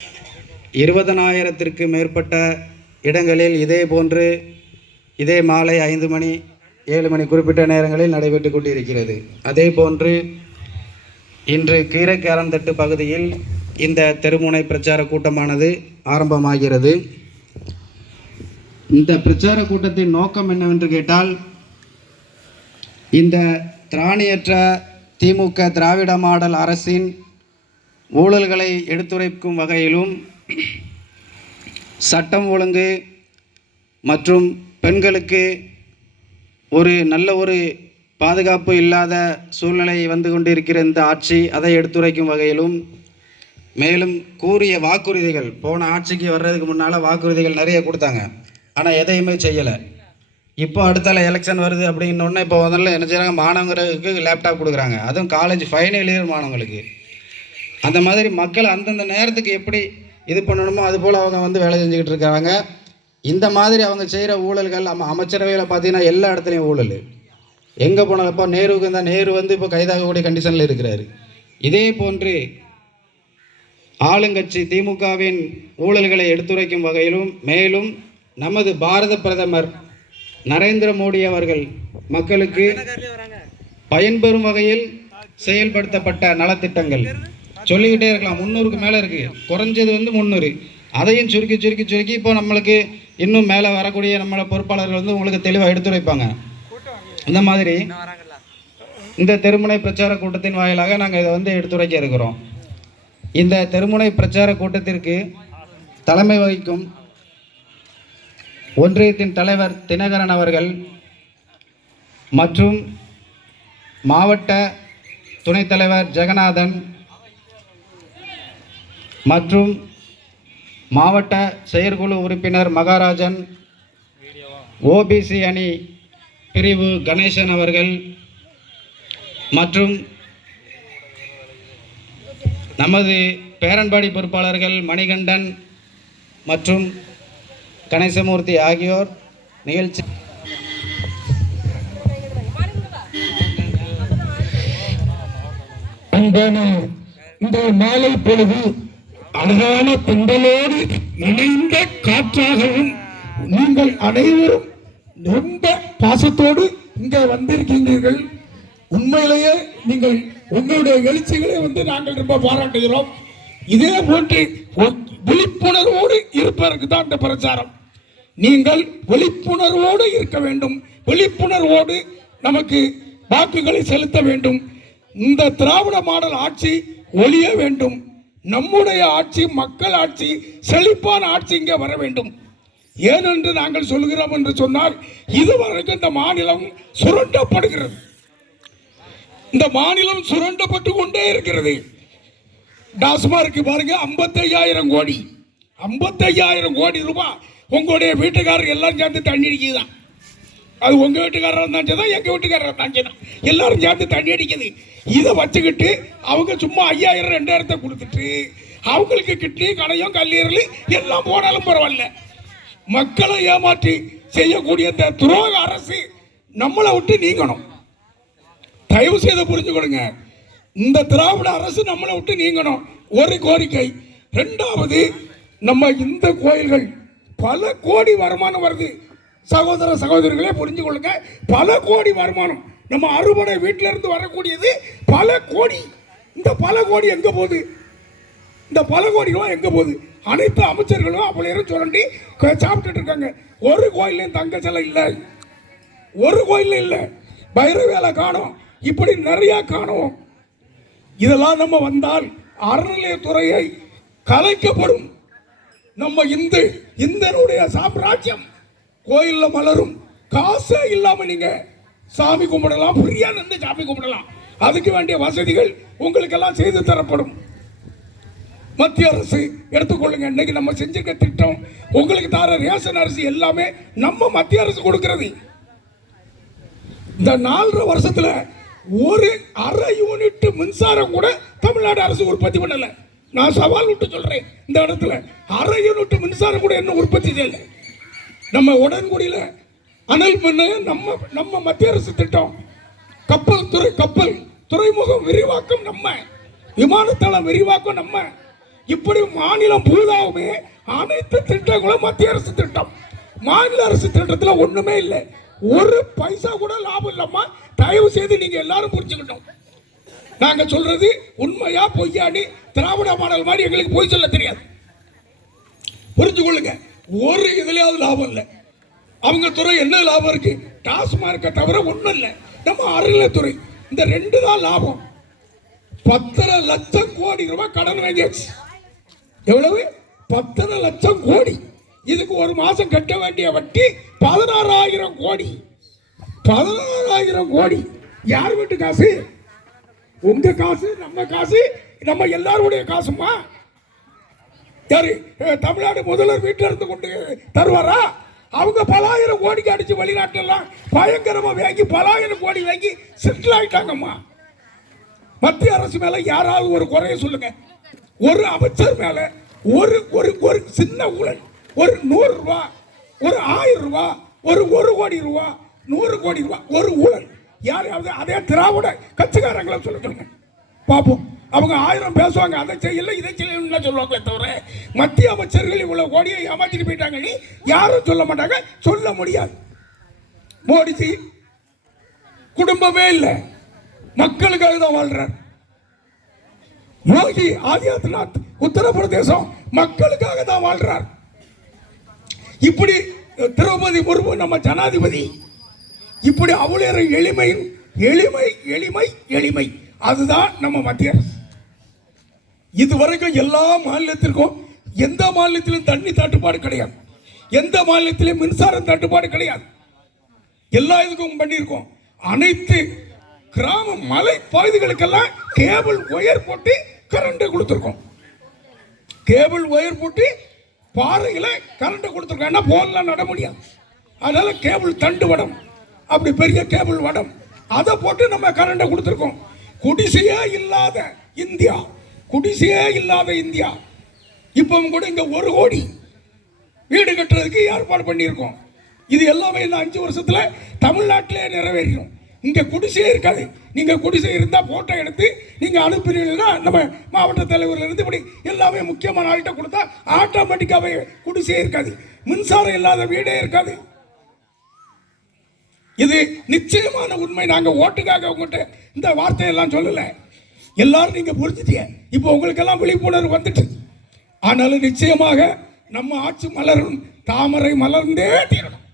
20,000த்திற்கு மேற்பட்ட இடங்களில் இதே மாலை 5 மணி 7 மணி குறிப்பிட்ட நேரங்களில் நடைபெற்று கொண்டிருக்கிறது. அதே போன்று இன்று கீரைக்காரந்தட்டு பகுதியில் இந்த தெருமுனை பிரச்சார கூட்டமானது ஆரம்பமாகிறது. இந்த பிரச்சார கூட்டத்தின் நோக்கம் என்னவென்று கேட்டால், இந்த திராணியற்ற திமுக திராவிட மாடல் அரசின் ஊழல்களை எடுத்துரைக்கும் வகையிலும், சட்டம் ஒழுங்கு மற்றும் பெண்களுக்கு நல்ல ஒரு பாதுகாப்பு இல்லாத சூழ்நிலை வந்து கொண்டிருக்கிற இந்த ஆட்சி அதை எடுத்துரைக்கும் வகையிலும், மேலும் கூறிய வாக்குறுதிகள் போன ஆட்சிக்கு வர்றதுக்கு முன்னால் வாக்குறுதிகள் நிறைய கொடுத்தாங்க, ஆனால் எதையுமே செய்யலை. இப்போ அடுத்தால எலெக்ஷன் வருது அப்படின்னோடனே இப்போ முதல்ல என்ன செய்கிறாங்க, மாணவர்களுக்கு லேப்டாப் கொடுக்குறாங்க, அதுவும் காலேஜ் ஃபைனல் இயர் மாணவங்களுக்கு. அந்த மாதிரி மக்கள் அந்தந்த நேரத்துக்கு எப்படி இது பண்ணணுமோ அதுபோல் அவங்க வேலை செஞ்சுக்கிட்டு இருக்கிறாங்க. இந்த மாதிரி அவங்க செய்கிற ஊழல்கள் அமைச்சரவையில் பார்த்தீங்கன்னா எல்லா இடத்துலையும் ஊழல். எங்கே போனாலும் இப்போ நேருவுக்கு இருந்தால் நேரு இப்போ கைதாகக்கூடிய கண்டிஷனில் இருக்கிறாரு. இதே போன்று ஆளுங்கட்சி திமுகவின் ஊழல்களை எடுத்துரைக்கும் வகையிலும், மேலும் நமது பாரத பிரதமர் நரேந்திர மோடி அவர்கள் மக்களுக்கு பயன்பெறும் வகையில் செயல்படுத்தப்பட்ட நலத்திட்டங்கள் சொல்லிக்கிட்டே இருக்கலாம். 300க்கு மேலே இருக்குது, குறைஞ்சது 300. அதையும் சுருக்கி இப்போ நம்மளுக்கு இன்னும் மேலே வரக்கூடிய நம்மளோட பொறுப்பாளர்கள் உங்களுக்கு தெளிவாக எடுத்துரைப்பாங்க. இந்த மாதிரி இந்த தெருமுனை பிரச்சார கூட்டத்தின் வாயிலாக நாங்கள் இதை எடுத்துரைக்க இருக்கிறோம். இந்த தெருமுனை பிரச்சார கூட்டத்திற்கு தலைமை வகிக்கும் ஒன்றியத்தின் தலைவர் தினகரன் அவர்கள் மற்றும் மாவட்ட துணைத் தலைவர் ஜெகநாதன் மற்றும் மாவட்ட செயற்குழு உறுப்பினர் மகாராஜன், ஓபிசி அணி பிரிவு கணேசன் அவர்கள் மற்றும் நமது பேரன்பாடி பொறுப்பாளர்கள் மணிகண்டன் மற்றும் கணேசமூர்த்தி ஆகியோர் நிகழ்ச்சி இந்த மாலை பொழுது அழகான பெண்களோடு இணைந்த காற்றாகவும் நீங்கள் அனைவரும் ரொம்ப பாசத்தோடு இங்கே வந்திருக்கின்றீர்கள். உண்மையிலேயே நீங்கள் உங்களுடைய எழுச்சிகளை நாங்கள் ரொம்ப பாராட்டுகிறோம். இதே போன்று விழிப்புணர்வோடு இருப்பதற்கு தான் இந்த பிரச்சாரம். நீங்கள் விழிப்புணர்வோடு இருக்க வேண்டும், விழிப்புணர்வோடு நமக்கு வாக்குகளை செலுத்த வேண்டும். இந்த திராவிட மாடல் ஆட்சி ஒழிய வேண்டும். நம்முடைய ஆட்சி மக்கள் ஆட்சி, செழிப்பான ஆட்சி இங்கே வர வேண்டும். ஏனென்று நாங்கள் சொல்கிறோம் என்று சொன்னால், இதுவரைக்கும் இந்த மாநிலம் சுரண்டப்படுகிறது. இந்த மாநிலம் சுரண்டப்பட்டு கொண்டே இருக்கிறது. டாஸ்மார்க்கு பாருங்க, 55,000 கோடி 55,000 கோடி ரூபாய் உங்களுடைய வீட்டுக்காரர் எல்லாம் சேர்ந்து தண்ணி அடிக்குதுதான். அது உங்க வீட்டுக்காரர் இருந்தாலும் சரி, எங்க வீட்டுக்காரர் இருந்தாலும் சரி, எல்லாரும் சேர்ந்து தண்ணி அடிக்குது. இதை வச்சுக்கிட்டு அவங்க சும்மா 5,000 2,000 கொடுத்துட்டு அவங்களுக்கு கிட்னி கணையம் கல்லீரல் எல்லாம் போனாலும் பரவாயில்ல. மக்களை ஏமாற்றி செய்யக்கூடிய இந்த துரோக அரசு நம்மளை விட்டு நீங்கணும். தயவு செய்து புரிஞ்சு கொடுங்க. இந்த திராவிட அரசு நம்மளை விட்டு நீங்கணும், ஒரு கோரிக்கை. ரெண்டாவது, நம்ம இந்த கோயில்கள் பல கோடி வருமானம் வருது. சகோதர சகோதரிகளே புரிஞ்சு கொள்ளுங்க, பல கோடி வருமானம் நம்ம அறுபடை வீட்டில இருந்து வரக்கூடியது பல கோடி. இந்த பல கோடி எங்க போகுது? இந்த பல கோடி ரூபாய் எங்க போகுது? அனைத்து அமைச்சர்களும் அப்படி சொல்லி சாப்பிட்டுட்டு இருக்காங்க. ஒரு கோயிலையும் தங்க சிலை இல்லை, ஒரு கோயிலும் இல்லை. பைரவேலை காணோம், இப்படி நிறைய காணோம். இதெல்லாம் நம்ம வந்தால் அறநிலையத்துறையை கலைக்கப்படும். நம்ம இந்தனுடைய சாம்ராஜ்யம் கோயிலில் மலரும். காசே இல்லாம நீங்க சாமி கும்பிடலாம், ஃப்ரீயா நின்று சாமி கும்பிடலாம். அதுக்கு வேண்டிய வசதிகள் உங்களுக்கெல்லாம் செய்து தரப்படும். மத்திய அரசு எடுத்துக்கொள்ளுங்க. இன்னைக்கு நம்ம செஞ்சிருக்க திட்டம், உங்களுக்கு தர ரேஷன் அரிசி எல்லாமே நம்ம மத்திய அரசு கொடுக்கிறது. இந்த 4.5 வருஷத்துல ஒரு அரை யூனிட் மின்சாரம் கூட தமிழ்நாடு அரசு உற்பத்தி பண்ணல. நான் சவால் விட்டு சொல்றேன், இந்த இடத்துல அரை யூனிட் மின்சாரம் கூட என்ன உற்பத்தி செய்யல. நம்ம உடன்குடியில அனல் மின் நம்ம மத்திய அரசு திட்டம். கப்பல் துறைமுகம் விரிவாக்கம் நம்ம, விமானத்தளம் விரிவாக்கம் நம்ம, இப்படி மாநிலம் பூராவுமே அனைத்து திட்டங்களும் மத்திய அரசு திட்டம். மாநில அரசு திட்டத்துல ஒண்ணுமே இல்லை. ஒரு பைசா கூட லாபம் இல்லாம தயவு செய்து நீங்க எல்லாரும் புரிஞ்சுக்கணும். நாங்க சொல்றது உண்மையா பொய்யான்னு திராவிட மாடல் மாதிரி எங்களுக்கு பொய் சொல்ல தெரியாது. புரிஞ்சு கொள்ளுங்க. ஒரு இதுலயாவது லாபம் இல்லை. அவங்க துறை என்ன லாபம் இருக்கு? டாஸ்மார்க்கை தவிர ஒண்ணும் இல்லை. நம்ம அறநிலைத்துறை இந்த ரெண்டு தான் லாபம். 10 லட்சம் கோடி ரூபாய் கடன் வாங்கியாச்சு. எவ்வளவு? 10 லட்சம் கோடி. இதுக்கு ஒரு மாசம் கட்ட வேண்டிய வட்டி 16,000 கோடி. 16,000 கோடி. யார் வீட்டு காசு? உங்க காசு, நம்ம காசு, நம்ம எல்லாருடைய காசுமா? யாரு? தமிழ்நாடு முதல்வர் வீட்டில் இருந்து கொண்டு தருவாரா? அவங்க பலாயிரம் கோடிக்கு அடிச்சு வெளிநாட்டெல்லாம் பயங்கரமா வாங்கி பலாயிரம் கோடி வாங்கி செட்டில் ஆயிட்டாங்கம்மா. மத்திய அரசு மேல யாராவது ஒரு குறைய சொல்லுங்க. ஒரு அமைச்சர் மேல ஒரு ஒரு ஒரு சின்ன ஊழல், ஒரு 100 ரூபாய், ஒரு 1000 ரூபாய், ஒரு 1 கோடி ரூபாய், 100 கோடி ரூபாய், ஒரு ஊழல் யாராவது அதே திராவிட கட்சிக்காரங்களை சொல்லுங்க பார்ப்போம். அவங்க 1000 பேசுவாங்க, அதை செய்யல இதை செய்யல சொல்லுவாங்களே தவிர மத்திய அமைச்சர்கள் இவ்வளவு கோடியை ஏமாத்திட்டு போயிட்டாங்க நீ யாரும் சொல்ல மாட்டாங்க, சொல்ல முடியாது. மோடிஜி குடும்பமே இல்லை, மக்களுக்காக தான் வாழ்றார். யோகி ஆதித்யநாத் உத்தரப்பிரதேசம் மக்களுக்காக தான் வாழ்றார். இப்படி திரௌபதி முர்மு நம்ம ஜனாதிபதி இப்படி அவ்வளவு எளிமை எளிமை எளிமை எளிமை. அதுதான் நம்ம மத்திய அரசு. இதுவரைக்கும் எல்லா மாநிலத்திற்கும் எந்த மாநிலத்திலும் தண்ணி தட்டுப்பாடு கிடையாது, எந்த மாநிலத்திலும் மின்சாரம் தட்டுப்பாடு கிடையாது. எல்லா இதுக்கும் பண்ணியிருக்கோம். அனைத்து கிராம மலை பகுதிகளுக்கெல்லாம் கேபிள் ஒயர் போட்டு கரண்ட் கொடுத்துருக்கோம். கேபிள் ஒயர் போட்டு பாறையில கரண்ட் கொடுத்துருக்கோம். ஏன்னா போன்லாம் நட முடியாது, அதனால கேபிள் தண்டு வடம், அப்படி பெரிய கேபிள் வடம் அதை போட்டு நம்ம கரண்ட் கொடுத்துருக்கோம். குடிசையே இல்லாத இந்தியா, குடிசையே இல்லாத இந்தியா. இப்பவும் கூட இங்க 1 கோடி வீடு கட்டுறதுக்கு ஏற்பாடு பண்ணியிருக்கோம். இது எல்லாமே இந்த 5 வருஷத்துல தமிழ்நாட்டிலே நிறைவேறும். இங்க குடிசையே இருக்காது. நீங்க குடிசை இருந்தா போட்டோ எடுத்து நீங்க அனுப்புறீங்கன்னா நம்ம மாவட்ட தலைவர்ல இருந்து இப்படி எல்லாமே முக்கியமான ஆள்கிட்ட கொடுத்தா ஆட்டோமேட்டிக்காவே குடிசையே இருக்காது, மின்சாரம் இல்லாத வீடே இருக்காது. இது நிச்சயமான உண்மை. நாங்க ஓட்டுக்காக உங்ககிட்ட இந்த வார்த்தையெல்லாம் சொல்லல, எல்லாரும் நீங்க புரிஞ்சுட்டீங்க. இப்போ உங்களுக்கு எல்லாம் விழிப்புணர்வு வந்துட்டு. ஆனாலும் நிச்சயமாக நம்ம ஆட்சி மலரும், தாமரை மலர்ந்தே தீரணும்.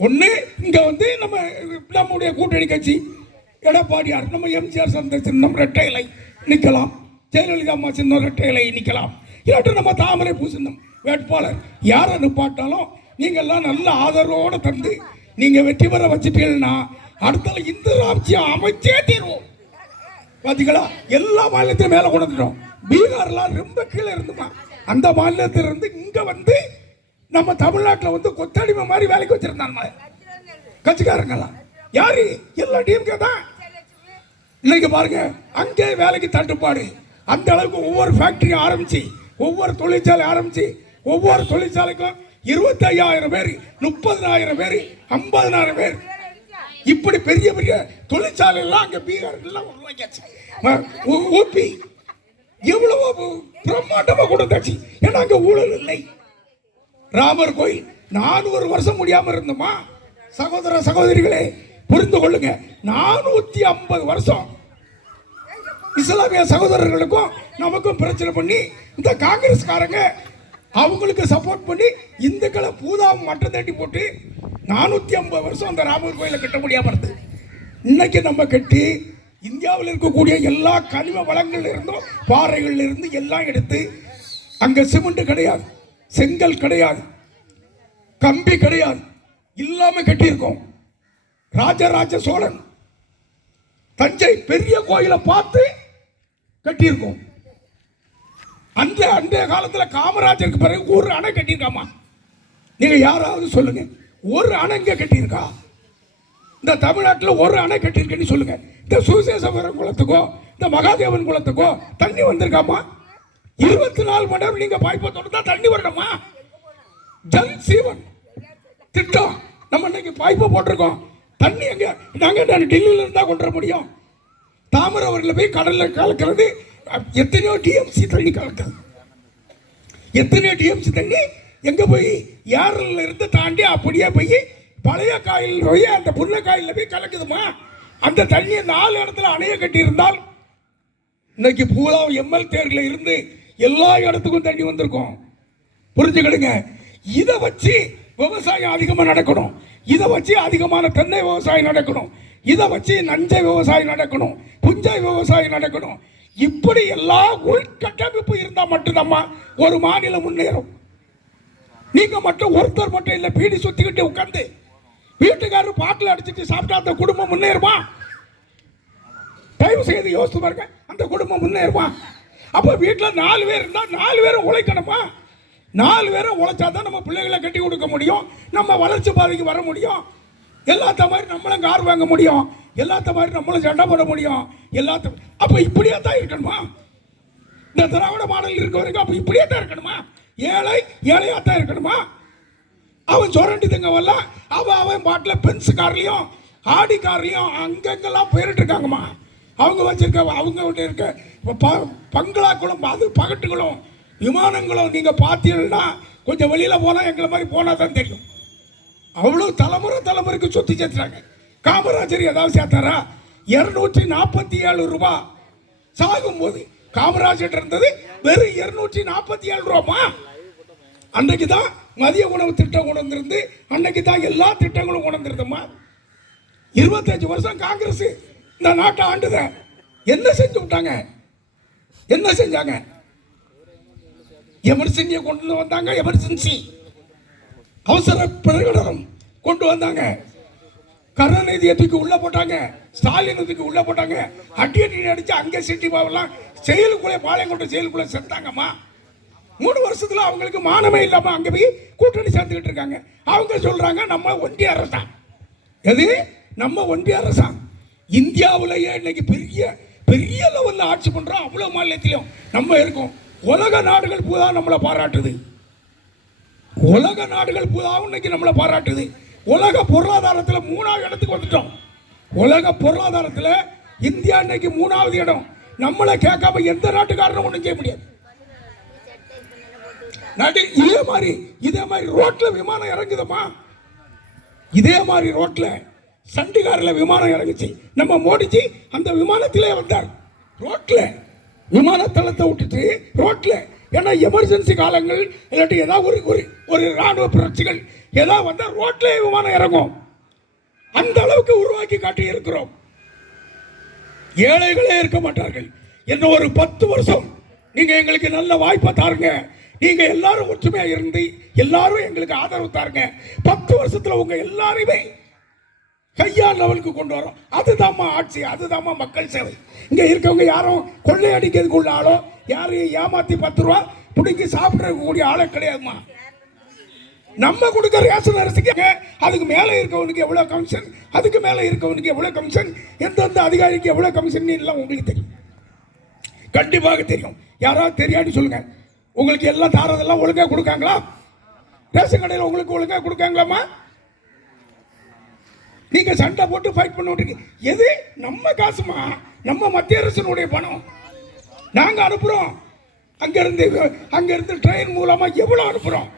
ஒண்ணு இங்க வந்து நம்முடைய கூட்டணி கட்சி எடப்பாடியார், நம்ம எம்ஜிஆர் சந்த சின்னம் ரெட்டை இலை நிக்கலாம், ஜெயலலிதா அம்மா சின்னம் ரெட்டை இலை நிக்கலாம், இல்லாட்டும் நம்ம தாமரை பூ சின்னம் வேட்பாளர் யாரை நிப்பாட்டாலும் நீங்க எல்லாம் நல்ல ஆதரவோட தந்து நீங்க வெற்றி பெற வச்சுட்டீங்கன்னா அடுத்த இந்த ராஜ்யம் அமைச்சே தீர்வோம். பாத்தீங்களா, எல்லா மாநிலத்திலும் மேல கொண்டுட்டோம். பீகார்லாம் ரொம்ப கீழே இருந்துமா, அந்த மாநிலத்தில இருந்து இங்க வந்து நம்ம தமிழ்நாட்டில் வந்து கொத்தடிமை மாதிரி வேலைக்கு வச்சிருந்தாங்க கட்சிக்காரங்கெல்லாம். யாரு? எல்லா டிஎம்கே தான். இன்னைக்கு பாருங்க, அங்கே வேலைக்கு தட்டுப்பாடு. அந்த அளவுக்கு ஒவ்வொரு ஃபேக்டரி ஆரம்பிச்சு, ஒவ்வொரு தொழிற்சாலை ஆரம்பிச்சு, ஒவ்வொரு தொழிற்சாலைக்கும் 25,000 பேர், 30,000 பேர், 50,000 பேர், இப்படி பெரிய பெரிய தொழிற்சாலை எல்லாம் அங்க பீகார் எல்லாம் உருவாக்கியாச்சு. ஊபி எவ்வளவு பிரம்மாண்டமா கொடுத்தாச்சு. ஏன்னா அங்க ஊழல் இல்லை. ராமர் கோயில் 400 வருஷம் முடியாம இருந்தோமா? சகோதர சகோதரிகளே புரிந்து கொள்ளுங்க, 450 வருஷம் இஸ்லாமிய சகோதரர்களுக்கும் நமக்கும் பிரச்சனை பண்ணி இந்த காங்கிரஸ்காரங்க அவங்களுக்கு சப்போர்ட் பண்ணி இந்துக்களை பூதாவும் மட்டம் தட்டி போட்டு 450 வருஷம் அந்த ராமர் கோயிலை கட்ட முடியாம இருந்தது. இன்னைக்கு நம்ம கட்டி இந்தியாவில் இருக்கக்கூடிய எல்லா கனிம வளங்கள் இருந்தும் பாறைகள் இருந்து எல்லாம் எடுத்து, அங்க சிமெண்ட் கிடையாது, செங்கல் கிடையாது, கம்பி கிடையாது, இல்லாம கட்டியிருக்கோம். ராஜராஜ சோழன் தஞ்சை பெரிய கோயிலை பார்த்து கட்டியிருக்கோம். அந்த காலத்துல காமராஜருக்கு பிறகு ஒரு அணை கட்டியிருக்காமா? நீங்க யாராவது சொல்லுங்க, ஒரு அணை இங்க கட்டியிருக்கா? இந்த தமிழ்நாட்டில் ஒரு அணை கட்டியிருக்கேன்னு சொல்லுங்க. இந்த சுசேசவரம் குளத்துக்கோ இந்த மகாதேவன் குளத்துக்கோ தண்ணி வந்திருக்காமா? 24 மணி நேரம் நீங்க பாய்ப்பை தொடர்ந்தா தண்ணி வரணுமா? ஜல் சீவன் திட்டம் நம்ம இன்னைக்கு பாய்ப்பை போட்டிருக்கோம். தண்ணி எங்க? நாங்க டெல்லியில இருந்தா கொண்டு வர முடியும். தாமிரவரில் போய் கடல்ல கலக்கிறது எத்தனையோ டிஎம்சி தண்ணி கலக்குது. எத்தனையோ டிஎம்சி தண்ணி எங்கே போய் ஏரல்ல இருந்து தாண்டி அப்படியே போய் பழைய காயில் போய் அந்த புல்ல காயில் போய் கலக்குதுமா. அந்த தண்ணியை 4 இடத்துல அணைய கட்டி இருந்தால் இன்னைக்கு பூரா எம்எல் தேர்ல இருந்து எல்லா இடத்துக்கும் தண்ணி வந்திருக்கும். புரிஞ்சுக்கிடுங்க. இதை வச்சு விவசாயம் அதிகமாக நடக்கணும். இதை வச்சு அதிகமான தென்னை விவசாயம் நடக்கணும். இதை வச்சு நஞ்சை விவசாயம் நடக்கணும், புஞ்சை விவசாயம் நடக்கணும். இப்படி எல்லா உள்கட்டமைப்பு இருந்தால் மட்டும்தாம்மா ஒரு மாநிலம் முன்னேறும். நீங்க மட்டும் ஒருத்தர் மட்டும் இல்லை பீடி சுத்திக்கிட்டு உட்காந்து வீட்டுக்காரர் பாட்டில் அடிச்சுட்டு சாப்பிட்டா அந்த குடும்பம் முன்னேறுமா? தயவு செய்து யோசித்து பாருங்க, அந்த குடும்பம் முன்னேறுமா? அப்போ வீட்டில் 4 பேர் இருந்தால் 4 பேரும் உழைக்கணுமா? 4 பேரும் உழைச்சாதான் நம்ம பிள்ளைகளை கட்டி கொடுக்க முடியும், நம்ம வளர்ச்சி பாதைக்கு வர முடியும். எல்லாத்த மாதிரி நம்மளும் கார் வாங்க முடியும், எல்லாத்த மாதிரி நம்மளும் சண்டை போட முடியும். அப்போ இப்படியே தான் இருக்கணுமா? இந்த திராவிட மாடல் இருக்க வரைக்கும் அப்போ இப்படியே தான் இருக்கணுமா? ஏழையா தான் இருக்கணுமா? அவன் சொரண்டி தங்க வரல, அவன் பாட்டில் பென்ஸ் கார்லையும் ஆடி கார்லையும் அங்கங்கெல்லாம் போயிட்டு இருக்காங்கம்மா. அவங்க வச்சிருக்க அவங்க இருக்க பங்களாக்களும் அது பகட்டுகளும் விமானங்களும் நீங்கள் பார்த்தீங்கன்னா கொஞ்சம் வெளியில் போனால் எங்களை மாதிரி போனால் தான் தெரியும். அவ்வளோ தலைமுறைக்கு சொத்து சேர்த்துறாங்க. காமராஜர் ஏதாவது சேர்த்தாரா? 247 ரூபா. சாகும்போது காமராஜர் இருந்தது வெறும் 247 ரூபாமா. அன்னைக்கு தான் மதிய உணவு திட்டம் கொண்டு வந்திருந்து, அன்னைக்கு தான் எல்லா திட்டங்களும் கொண்டு வந்திருந்தோம்மா. 25 வருஷம் காங்கிரஸ் இந்த நாட்டை ஆண்டுத. என்ன செஞ்சு விட்டாங்க? என்ன செஞ்சாங்க? எமர்ஜென்சியை கொண்டு வந்தாங்க. எமர்ஜென்சி அவசர பிரகடனம் கொண்டு வந்தாங்க. கருணாநிதியை தூக்கி உள்ள போட்டாங்க, ஸ்டாலின் தூக்கி உள்ள போட்டாங்க. அடி அடிச்சு அங்கே சிட்டி பாவெல்லாம் செயலுக்குள்ளே பாளையங்கோட்டை செயலுக்குள்ளே செத்தாங்கம்மா. 3 வருஷத்துல அவங்களுக்கு மானமே இல்லாம அங்க போய் கூட்டணி சேர்ந்துக்கிட்டு இருக்காங்க. அவங்க சொல்றாங்க நம்ம ஒன்றிய அரசாங்கம். எது? நம்ம ஒன்றிய அரசாங்கம். இந்தியாவிலேயே இன்னைக்கு பெரிய லெவலில் ஆட்சி பண்றோம். அவ்வளவு மாநிலத்திலும் நம்ம இருக்கோம். உலக நாடுகள் பூரா நம்மளை பாராட்டுது. உலக நாடுகள் பூராவும் இன்னைக்கு நம்மளை பாராட்டுது. உலக பொருளாதாரத்தில் 3ஆவது இடத்துக்கு வந்துட்டோம். உலக பொருளாதாரத்தில் இந்தியா இன்னைக்கு 3ஆவது இடம். நம்மளை கேட்காம எந்த நாட்டுக்காரனும் ஒன்றும் செய்ய முடியாது. இதே மாதிரி ரோட்ல விமானம் இறங்குதுமா. இதே மாதிரி ரோட்ல சண்டிகாரில் விமானம் இறங்குச்சு. நம்ம மோடிஜி அந்த விமானத்திலே வந்தார். ரோட்ல விமானத்தளத்தை விட்டுட்டு ரோட்ல. ஏன்னா எமர்ஜென்சி காலங்கள் இல்லாட்டி ஏதாவது ஒரு ராணுவ புரட்சிகள் ஏதாவது வந்தால் ரோட்ல விமானம் இறங்கும். அந்த அளவுக்கு உருவாக்கி காட்டி இருக்கிறோம். ஏழைகளே இருக்க மாட்டார்கள். என்ன ஒரு 10 வருஷம் நீங்க எங்களுக்கு நல்ல வாய்ப்பை தாருங்க. நீங்க எல்லாரும் ஒற்றுமையா இருந்து எல்லாரும் எங்களுக்கு ஆதரவு தாருங்க. 10 வருஷத்துல உங்க எல்லாருமே கையா லெவலுக்கு கொண்டு வரோம். அதுதாம்மா ஆட்சி, அதுதாம்மா மக்கள் சேவை. இங்க இருக்கவங்க யாரும் கொள்ளை அடிக்கிறதுக்குள்ள ஆளோ, யாரையும் ஏமாத்தி 10 ரூபா பிடிக்கி சாப்பிடக்கூடிய ஆளே கிடையாதுமா. நம்ம கொடுக்க ரேஷன் அரிசிக்கு அதுக்கு மேலே இருக்கவனுக்கு எவ்வளோ கமிஷன், அதுக்கு மேலே இருக்கவனுக்கு எவ்வளோ கமிஷன், எந்தெந்த அதிகாரிக்கு எவ்வளோ கமிஷன் எல்லாம் உங்களுக்கு தெரியும், கண்டிப்பாக தெரியும். யாராவது தெரியாதுன்னு சொல்லுங்க. உங்களுக்கு எல்லாம் தாரதெல்லாம் ஒழுங்காக கொடுக்காங்களா? ரேஷன் கடையில் உங்களுக்கு ஒழுங்காக கொடுக்காங்களாமா? நீங்க சண்டை போட்டு ஃபைட் பண்ணிட்டு எது? நம்ம காசுமா, நம்ம மத்திய அரசினுடைய பணம் நாங்க அனுப்புறோம். அங்கிருந்து ட்ரெயின் மூலமா எவ்வளவு அனுப்புறோம்.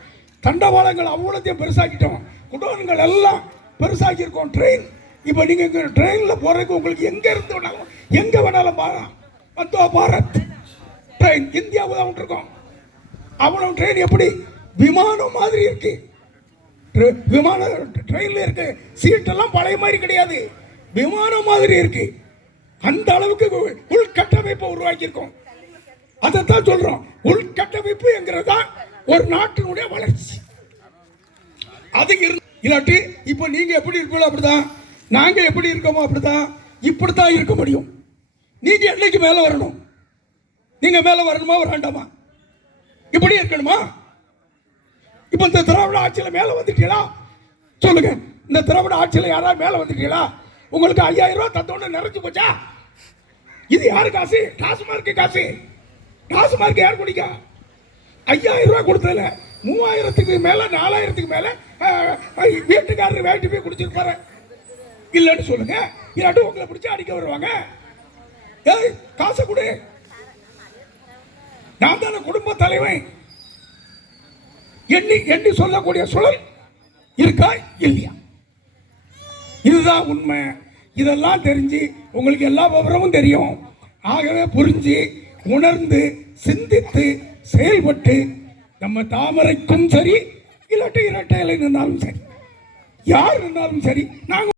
தண்டவாளங்கள் அவ்வளோத்தையும் பெருசாக்கிட்டோம். குடோன்கள் எல்லாம் பெருசாக்கி இருக்கோம். ட்ரெயின் இப்போ நீங்க ட்ரெயினில் போறதுக்கு உங்களுக்கு எங்க வேணாலும் வந்தோ பாரத் ட்ரெயின் இந்தியாவில் தான் விட்டுருக்கோம். அவ்வளவு ட்ரெயின் எப்படி விமானம் மாதிரி இருக்கு. விமான ட்ரெயின்ல இருக்கு சீட்டெல்லாம் பழைய மாதிரி கிடையாது, விமானம் மாதிரி இருக்கு. அந்த அளவுக்கு உள்கட்டமைப்பை உருவாக்கி இருக்கோம். அதைத்தான் சொல்றோம். உள்கட்டமைப்பு என்கிறதா ஒரு நாட்டினுடைய வளர்ச்சி. அது இல்லாட்டி இப்ப நீங்க எப்படி இருக்கீங்களோ அப்படிதான், நாங்க எப்படி இருக்கோமோ அப்படிதான், இப்படித்தான் இருக்க முடியும். நீங்க என்னைக்கு மேல வரணும்? நீங்க மேல வரணுமா வேண்டாமா? இப்படி இருக்கணுமா? இப்ப இந்த திராவிட ஆட்சியில மேல வந்துட்டீங்களா? சொல்லுங்க. இந்த திராவிட ஆட்சியில யாராவது மேல வந்துட்டீங்களா? உங்களுக்கு 5000 ரூபாய் தந்தோன்னு நிறைஞ்சு போச்சா? இது யாரு காசு? டாஸ்மார்க் காசு. டாஸ்மார்க் யார் குடிக்கா? 5000 ரூபாய் கொடுத்ததுல 3000க்கு மேல 4000க்கு மேல வீட்டுக்காரர் வேண்டி போய் குடிச்சிருப்பாரு. இல்லைன்னு சொல்லுங்க. இல்லாட்டி உங்களை பிடிச்சி அடிக்க வருவாங்க. ஏய் காசை கொடு, நான் தானே குடும்ப தலைவன். எண்ணி எண்ணி சொல்லக்கூடிய சூழல் இருக்கா இல்லையா? இதுதான் உண்மை. இதெல்லாம் தெரிஞ்சு உங்களுக்கு எல்லா விவரமும் தெரியும். ஆகவே புரிஞ்சு உணர்ந்து சிந்தித்து செயல்பட்டு நம்ம தாமரைக்கும் சரி இல்லாட்டி இரட்டை இலை நின்றாலும் சரி யார் நின்றாலும் சரி நாங்கள்